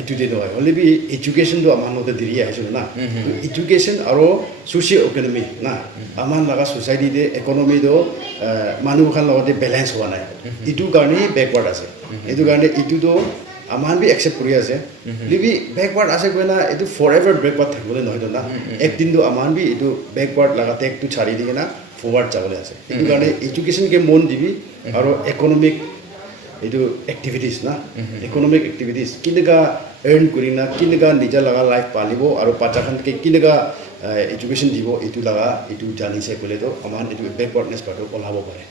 itu de hoy only be education do aman ode diri aise na education aro socio economy na aman laga society de economy do manu khan logode balance howa nai itu garni backward ase itu garni itu do aman bi accept kori ase libi backward ase koina itu forever backward thakbole noy do na ekdin do aman bi itu backward laga tek tu chari dike na forward jabole ase itu garni education ke mon dibi aro economic itu activities na economic activities kinaga earn kurina kinaga nija laga life palibo aro pachakhan ke kinaga education dibo itu laga itu jani se kole to aman itu backwardness part olabo pare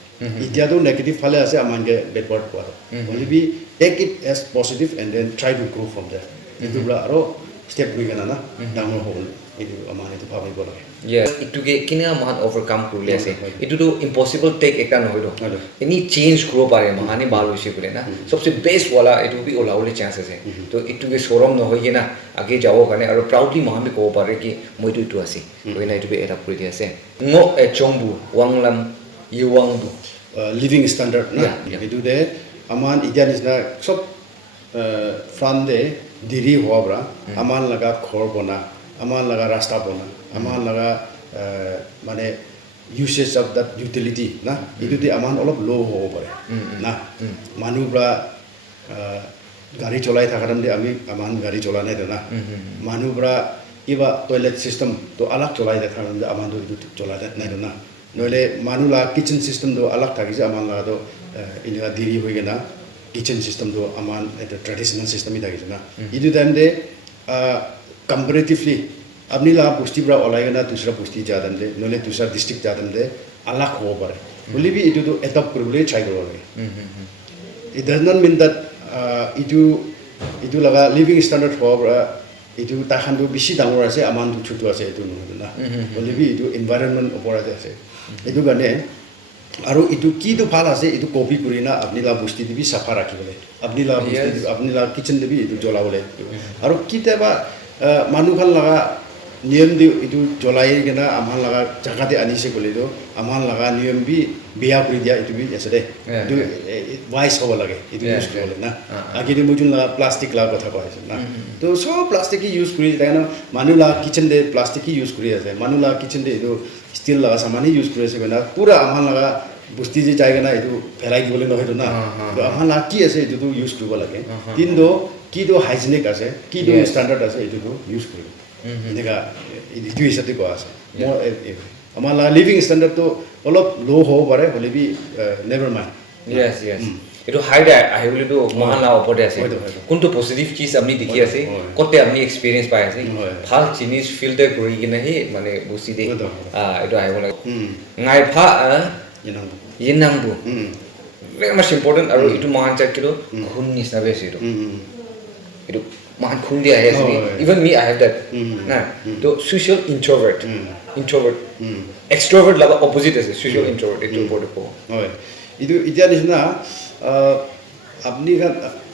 itia to negative phale ase aman ke backward part only be take it as positive and then try to grow from there itu bra aro step gana na dangor hole itu aman itu bhabibo lage yes itu ke kina man overcome kurle ase itu to impossible take ekta no hoido any change grow pare mahani bal hoise kule na sabse best wala itu bi ola ole chance ase to itu ke sorom no hoye na age jabo kane aro proudly mahami ko pare ki moi tu itu ase hoina itu be era kuri di ase ngo e chongbu wanglam yuwangbu living standard na itu de aman idianis na sob from de diri hobra aman laga khor bona aman laga rasta bona aman laga mane usage of that utility na itu di aman olop low ho pare na manu bra gari cholai thakaram de ami aman gari cholane de na manu bra iba toilet system to alak cholai de thakaram de aman do itu cholai de na na noile manu la kitchen system do alak thaki je aman la do inga diri hoigena kitchen system do aman eta traditional system ida gena idu time de comparatively apni la pusti bra olaigena dusra pusti jadam de nole dusra district jadam de alak ho pare only be itu to adopt korble try korole it does not mean that itu laga living standard ho bra itu ta khan do bishi dangor ase aman du chutu ase itu no na only be itu environment opor ase itu gane আৰু এইটো কিটো ভাল আছে এইটো copy কৰি না আপুনি লা বস্তি দিবি চাফা ৰাখিবলৈ আপুনি লা বস্তি দিবি আপুনি লা কিচেন দিবি এইটো জ্বলাবলৈ আৰু কেতিয়াবা মানুহ ভাল লগা নিয়ম দি এইটো জ্বলাই কিনে আমাৰ লগা জাগাতে আনিছে ক'লেতো আমাৰ লগা নিয়ম বি বেয়া কৰি দিয়া এইটো বি আছে দেই এইটো ৱাইজ হ'ব লাগে এইটো ইউজ কৰিবলৈ না আগেদি মই যোন লগা প্লাষ্টিক লগা কথা কৈ আছোঁ না তো চব প্লাষ্টিকেই ইউজ কৰি থাকে ন মানুহ লগা কিচেন দে প্লাষ্টিকেই ইউজ কৰি আছে মানুহ লগা কিচেন দে এইটো ষ্টিল লগা চামানেই ইউজ কৰি আছে না পুৰা আমাৰ লগা বস্তি যে যায় না এইটো পেলাই দিবলৈ নহয়তো না তো আমাৰ লগা কি আছে এইটোতো ইউজ কৰিব লাগে কিন্তু কিটো হাইজেনিক আছে কিটো ষ্টেণ্ডাৰ্ড আছে এইটোতো ইউজ কৰিব এনেকুৱা এইটো হিচাপে কোৱা আছে মোৰ আমাৰ লিভিং ষ্টেণ্ডাৰ্ডটো অলপ ল' হ'ব পাৰে হ'লে be never mind Yes, yes. এইটো হাই আহিবলৈতো মহান লাভ ওপৰতে আছে কোনটো পজিটিভ চিজ আপুনি দেখি আছে কতে আপুনি এক্সপিৰিয়েঞ্চ পাই আছে ভাল জিনিস ফিল্টাৰ কৰি কিনে সেই মানে বস্তি দে এইটো আহিব লাগে নাই ভা ইনাংবু very much important আৰু এইটো মহান চাই কিলো খুন নিচিনা বেছি এইটো মহান খুন দিয়া আহে আছে even me I have that না তো social introvert extrovert লাভ অপোজিট আছে social introvert এইটো ওপৰতে কওঁ হয় এইটো এতিয়া নিচিনা আপুনি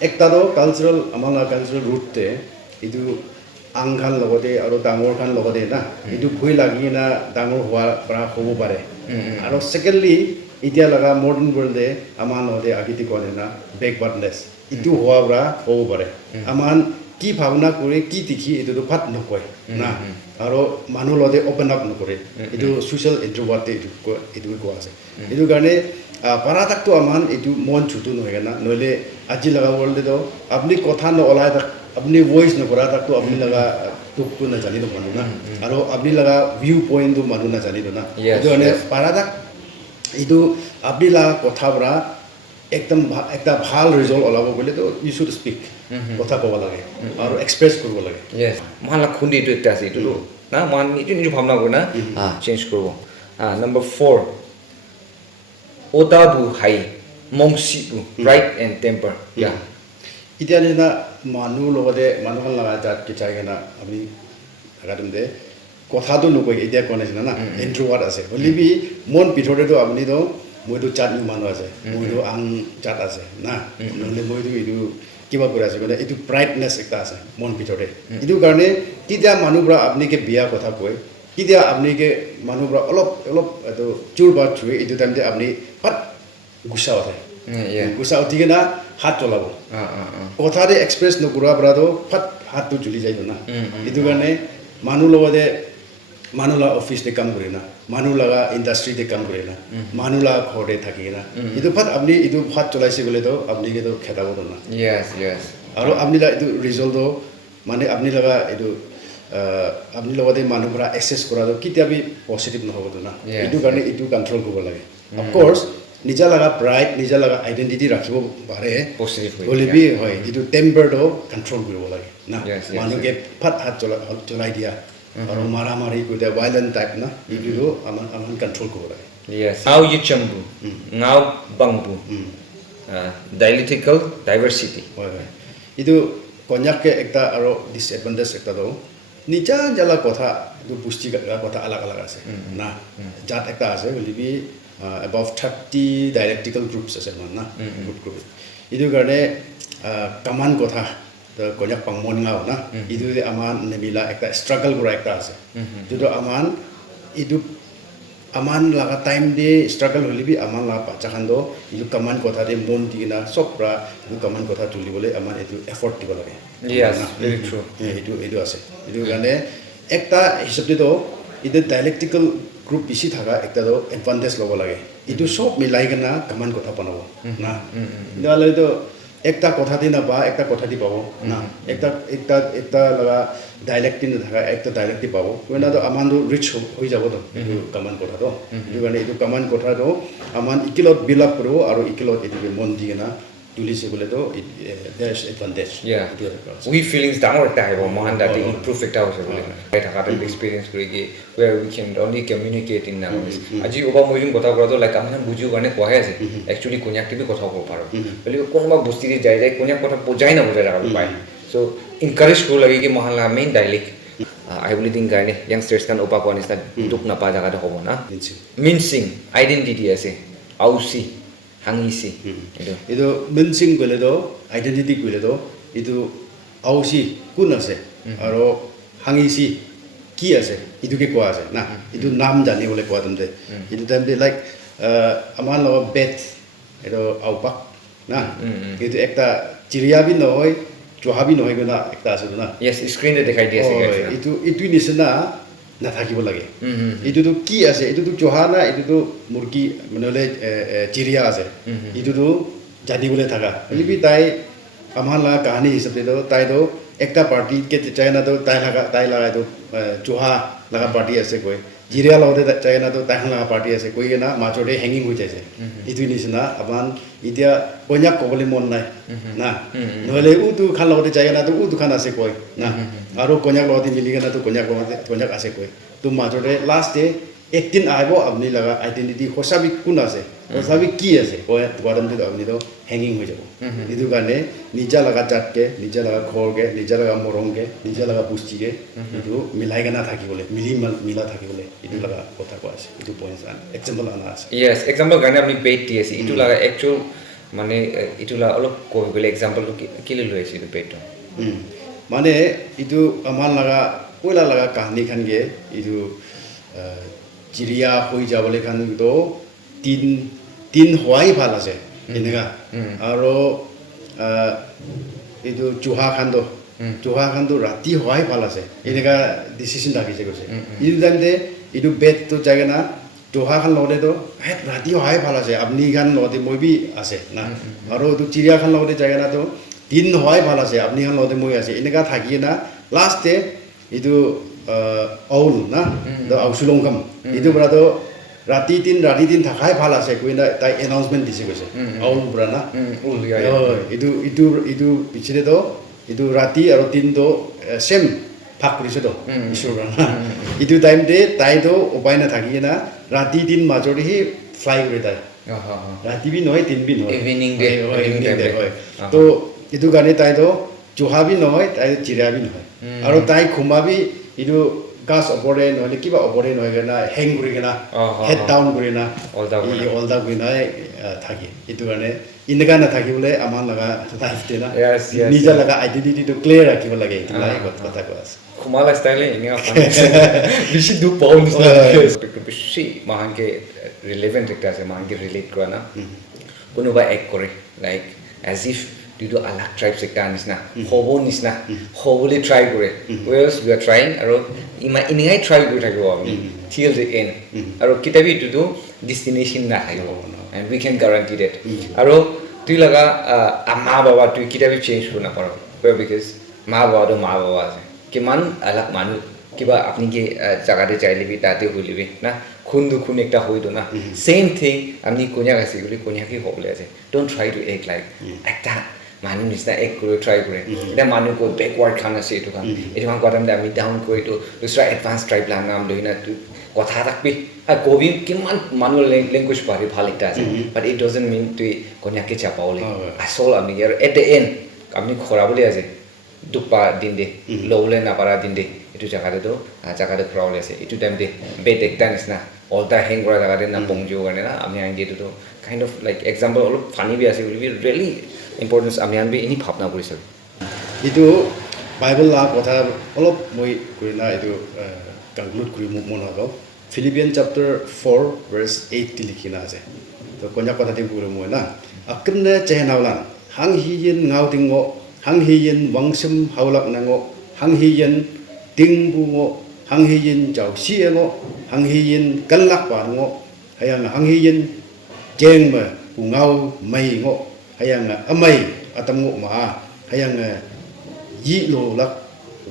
একটাতো কালচাৰেল আমাৰ কালচাৰেল ৰুটতে এইটো আংখান লগতে আৰু ডাঙৰ খান লগতে না এইটো ভয় লাগি না ডাঙৰ হোৱাৰ পৰা হ'ব পাৰে আৰু ছেকেণ্ডলি এতিয়া লগা মডাৰ্ণ ৱৰ্ল্ডে আমাৰ লগতে আগিতি কোৱা না বেকৱাৰ্ডনেছ এইটো হোৱাৰ পৰা হ'ব পাৰে আমাৰ কি ভাৱনা কৰি কি দেখি এইটোতো ফাট নকয় না আৰু মানুহ লগতে অপেন আপ নকৰে এইটো ছ'চিয়েল ইণ্ট্ৰভাৰ্টে এইটো কোৱা আছে এইটো কাৰণে পাৰাটাকটো আমাৰ এইটো মন ছুটো নহয় না নহ'লে আজি লগা ৱৰ্ল্ডেতো আপুনি কথা নওলাই তাক আপুনি ভইচ নকৰা তাকতো আপুনি লগা তোকটো নাজানিব মানুহ না আৰু আপুনি লগা ভিউ পইণ্টটো মানুহ নাজানিব না এইটো কাৰণে পাৰাটাক এইটো আপুনি লগা কথাৰ পৰা একদম একটা ভাল ৰিজল্ট ওলাব গ'লেতো ইউ শুড স্পীক কথা ক'ব লাগে আৰু এক্সপ্ৰেছ কৰিব লাগে মহান লাভ খুন্দি এইটো একটা আছে এইটো না মহান এইটো নিজৰ ভাৱনা কৰে না চেঞ্জ কৰিব নম্বৰ 4 ওটাবু হাই মংচিবু ৰাইট এণ্ড টেম্পাৰ এতিয়া নিচিনা মানুহ লগতে মানুহৰ লগা জাত কিচাই কিনা আপুনি থাকাতে কথাটো নকয় এতিয়া কোৱা নিচিনা না ইণ্ট্ৰভাৰ্ট আছে হ'লে বি মন ভিতৰতেতো আপুনিতো মইতো জাত মানুহ আছে মইতো আন জাত আছে না নহ'লে মইতো এইটো কিবা কৰি আছে মানে এইটো প্ৰাইডনেছ এটা আছে মন ভিতৰতে এইটো কাৰণে কেতিয়া মানুহৰ আপুনিকে বিয়া কথা কয় কেতিয়া আপুনিকে মানুহৰ অলপ এইটো চুৰ বাট চুই এইটো টাইমতে আপুনি ফাট গুচা উঠে গুচা উঠি কিনা হাত চলাব কথাতে এক্সপ্ৰেছ নকৰাৰ পৰাতো ফাট হাতটো জ্বলি যায় না এইটো কাৰণে মানুহ লগতে মানুহ লগা অফিচতে কাম কৰে না মানুহ লগা ইণ্ডাষ্ট্ৰিতে কাম কৰে না মানুহ লগা ঘৰতে থাকি না এইটো ফাট আপুনি এইটো ফাট চলাইছে গ'লেতো আপুনি কিন্তু খেদাব না আৰু আপুনি এইটো ৰিজল্টটো মানে আপুনি লগা এইটো আপুনি লগতে মানুহৰ পৰা এক্সেছ কৰাটো কেতিয়াবি পজিটিভ নহ'বতো না এইটো কাৰণে এইটো কণ্ট্ৰল কৰিব লাগে অফক'ৰ্ছ নিজা লগা প্ৰাইড নিজা লগা আইডেণ্টিটি ৰাখিব পাৰে হ'লে বি হয় এইটো টেম্পাৰটো কণ্ট্ৰল কৰিব লাগে না মানুহকে ফাট হাত জ্বলাই দিয়া আৰু মাৰা মাৰি কৰি দিয়া ভাইলেণ্ট টাইপ না এইটো আমাৰ কণ্ট্ৰল কৰিব লাগে Ngau Yichambу, Ngau Bangbu, dialectical diversity. Itu konyaknya ekta aro disadvantage ekta do. Nica jala kota itu pusti kota alak-alak ase. Nah, jat ekta ase lebih above 30 dialectical groups ase mana group. Itu karena kaman kota konyak pangmon ngau na. Itu aman nebila ekta struggle gura ekta ase. Itu aman itu aman laga time de struggle holi bi aman la pachakan do itu kaman kotha de mon dina sopra itu kaman kotha tuli bole aman itu effort dibo lage yes very true itu ase itu gane ekta hisab do itu dialectical group bisi thaga ekta do advantage lobo lage itu sob milai gana kaman kotha panabo na dale do একটা কথা দি না বা একটা কথা দি পাবো না একটা লগা ডাইলেক্ট দি নাথাকা একটা ডাইলেক্ট দি পাবো মানে তো আমাৰ ৰিচ হৈ যাব তো এইটো কমান কথাটো এইটো কাৰণে এইটো কমান কথাটো আমাৰ ইকিলত বিলাপ কৰিব আৰু ইকিলত এইটো মন দি না তুলিছে বলে তো there's advantage we feelings ডাঙৰ এটা আহিব মহান দাতি ইমপ্ৰুভ এটা হৈছে বলে থাকাতে এক্সপেৰিয়েন্স কৰি কি where we can only communicate in language আজি ওবা মই যোন কথা কৰাটো লাইক আমি বুজিও কাৰণে কোৱাহে আছে একচুয়ালি কোনিয়াকটিভি কথা ক'ব পাৰো বলে কোনোবা বস্তি দি যাই কোনিয়াক কথা বুজাই না বুজাই ৰাখিব পায় সো এনকাৰেজ কৰিব লাগে কি মহান লা main dialect I believe in কাৰণে youngsters kan ওপা কোৱা নিচিনা দুখ নাপা জাগাতে হ'ব না মিনচিং আইডেন্টিটি আছে আউসি হাঙিসি itu mensing gole do identity gole do itu ausi kun ase aro hangisi ki ase itu ke ko ase na itu nam jani bole ko adum de itu time de like aman lo bet itu aupak na itu ekta chiria bi noy joha bi noy gona ekta ase na yes screen de dekhai diase itu nisna na thakibo lage itu to ki ase itu to joha na itu to murgi manole chiria ase itu to jadi bole thaga libi tai aman la kahani hisab de do tai do ekta party ke china do tai laga do joha laga party ase koi jiria lode china do tai laga party ase koi na machode hanging ho jaise itu nisna aban itia konyak ko bole mon nai na nole u tu khan lode china do u tu khan ase koi na aro konyak lode mili na to konyak ase koi tu machode last day ek din aibo apni laga identity hosabi kun ase hosabi ki ase koi badam de apni do hanging ho jabo itu kane nija laga chat ke nija laga khor ke nija laga morong ke nija laga pusti ke itu milai gana thaki bole mila thaki bole itu laga kotha ko ase itu points an example ana ase yes example gane apni pet diase itu laga actual মানে itu la olop ko bole example ki le loise itu pet মানে itu amal laga poila laga kahani khan ge itu chiria hoi jabole khan do tin hoai bhal ase inega aro itu juha khan do rati hoai bhal ase inega decision dagi je gose itu dande itu bet to jaga na juha khan lode do rati hoai bhal ase apni khan lode moi bi ase na aro tu chiria khan lode jaga na to tin hoai bhal ase apni khan lode moi ase inega thaki na last day itu aul na do ausulongkam itu brado rati tin thakai bhal ase koina tai announcement dise goise aul brana ul ya itu pichire do itu rati aro tin do same phak krise do isur brana itu time de tai do upai na thaki na rati tin majori hi fly kore tai rati bi noy tin bi noy evening day to itu gane tai do joha bi noy tai chiria bi noy aro tai khuma bi itu gas opore noile kiba opore noy gana hang kuri gana head down kuri na all down kuri na thaki itu gane inega na thaki bole aman laga life de na nija laga identity to clear rakhibo lage itu lai kotha ko ase khumala style inga bishi du pounds na bishi mahange relevant ekta ase mahange relate kora na kono ba ek kore like as if due to alak tribes ekta nisna hobo nisna hobole try kore whereas we are trying aro ima iningai try kore thakibo ami till the end aro kitabi to do destination na thakibo and we can guarantee that aro tu laga amma baba tu kitabi change kona paro because ma baba ase kiman alak manu kiba apni ke jaga de chaile bi tate holibe na khundu khun ekta hoido na same thing amni konya gase goli konya ki hobole ase don't try to act like ekta manu nisna ek kore try kore eta manu ko backward khana se etu kan gadam da mi down kore to dusra advanced tribe la naam loina tu kotha takbi a kobi kiman manu language pare bhal ekta ase but it doesn't mean to konya ke chapaole asol ami at the end amni khora bole ase dupa dinde lowle na para dinde itu jaga de to jaga de crowd ase itu time de bet ekta nisna all the hang kora jaga de na bongjo gane na ami ange to kind of like example all funny bi ase will be really importance আমি আনবি ইনি ভাবনা কৰিছে itu bible la kotha olop moi kurina itu conclude kuri mon hobo philippians chapter 4 verse 8 ti likhina ase to konya kotha ti puro moi na akne chehnawlan hang hi yin ngau tingo hang hi yin wangsum haulak nango hang hi yin tingbu ngo hang hi yin jaw si ngo hang hi yin kalak pa ngo hayang hang hi yin jeng ma ngau mai ngo hayang amai atamu ma hayang yi lo lak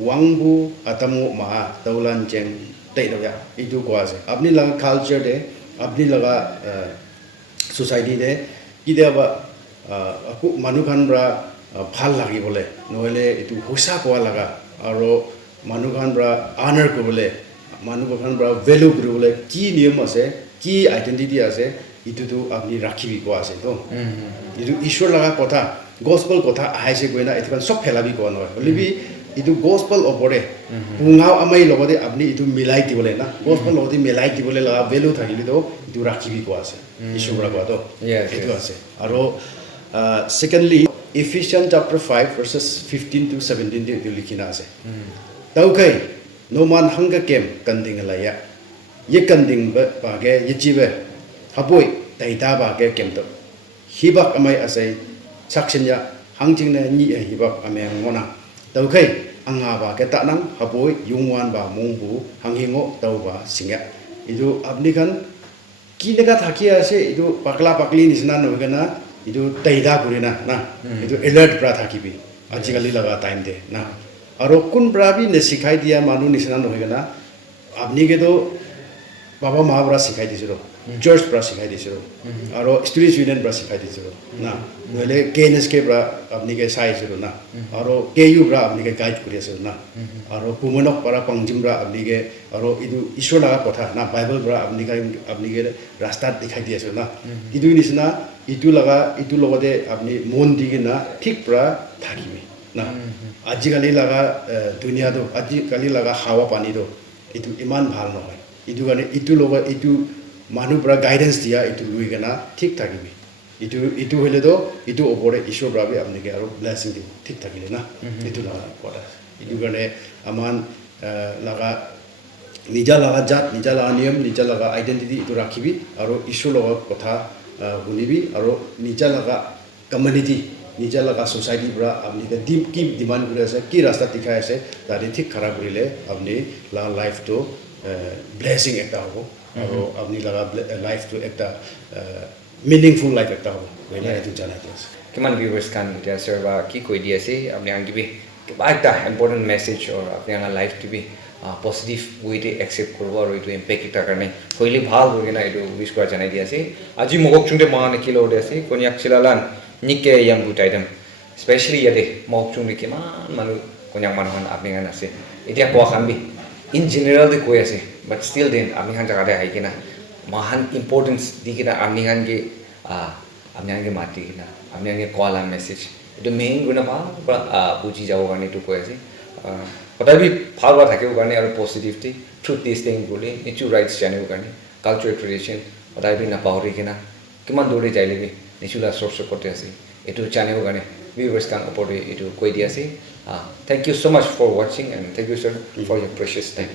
wangbu atamu ma taulan cheng tai do ya itu ko ase apni laga culture de apni laga society de kidya ba aku manu khan bra bhal lagi bole noile itu hosa ko laga aro manu khan bra honor ko bole manu khan bra value ko bole ki niyam ase ki identity ase itu to apni rakhibi ko ase to itu ishwar laga kotha gospel kotha aise goina etukan sob phelabi ko no libi itu gospel opore ngau amai logode apni itu milai tibole na gospel logode milai tibole la value thakili to itu rakhibi ko ase issue bra ko to Yes, itu yes. ase aro secondly Ephesians chapter 5 verses 15 to 17 de itu likhina ase tau kai no man hanga kem kanding la ya ye kanding ba ge ye jibe hapoi taita ba ge kem to hibak amai asai sakshin ya hangjing na ni hibak amai ngona tau kai anga ba ke ta nang hapoi yungwan ba mongbu hanghingo tau ba singa itu apni kan kinega thakia ase itu pakla pakli nisna no gana itu taida kurina na itu alert pra thakibi ajikali laga time de na aro kun brabi ne sikhai dia manu nisna no gana apni ke to baba ma bra sikhai disiro church bra sikhai disiro aro student union bra sikhai disiro na noile KNSK bra apni ke sai siro na aro KU bra apni ke guide kuri siro na aro pumonok para pangjim bra apni ke aro idu ishwar laga kotha na bible bra apni ke rasta dikhai dia siro na idu nisna itu laga itu logode apni mon digina thik bra thakibi na ajikali laga dunia do ajikali laga hawa pani do itu iman bhal nohoy itu gane itu loga itu manu bra guidance dia itu lui gana thik thakibi itu hole do itu opore ishwar bra bi apni ke aro blessing di thik thakile na itu laga kota itu gane aman laga nija laga jat nija laga niyam nija laga identity itu rakhibi aro ishwar loga kotha bunibi aro nija laga community nija laga society bra apni ke deep ki demand kure ase ki rasta dikhai ase tari thik khara kurile apni la life to blessing ekta hobo aro apni laga life to ekta meaningful life ekta hobo wela etu janai ase কিমান viewers কান এতিয়া sir বা কি কৈ দি আছে আপুনি আনকি কিবা এটা ইম্পৰ্টেণ্ট মেছেজ আপুনি আমাৰ লাইফটো পজিটিভ ৱেতে একচেপ্ট কৰিব আৰু এইটো ইম্পেক্ট এটাৰ কাৰণে কৰিলে ভাল হৈ কিনে এইটো উইচ কৰা জনাই দি আছে আজি মগক চুংতে মহান কি লগতে আছে কনিয়াক চিলালান নিকে ইয়াং বুটাইডম স্পেচিয়েলি ইয়াতে মগক চুংতে কিমান মানুহ কনিয়াক মানুহখন আপুনি গান আছে এতিয়া কোৱা খান বি ইন জেনেৰেল কৈ আছে বাট ষ্টিল দেন আপুনি খান জেগাতে আহি কিনা মহান ইম্পৰ্টেঞ্চ দি কিনা আপুনি খানকে আপনি আগে মাতি কিনা আপনি আগে কল আর মেসেজ এটা মেইন গুণ বুঝি যাব কাৰণে এইটো কৈ আছে সদায় ভাল হোৱা থাকিব কাৰণে আৰু পজিটিভলি ট্ৰুথ টেষ্টিং বুলি নিচু ৰাইটছ জানিব কাৰণে কালচাৰ ট্ৰেডিশ্যন সদায় নাপাহৰি কিনা কিমান দৌৰি যাই লাগি নিচুলা চৰ্চ কৰতে আছে এইটো জানিব কাৰণে ভিউৱাৰ্ছ কান ওপৰতে এইটো কৈ দি আছে thank you so' much for ৱাচিং and thank you sir for your precious time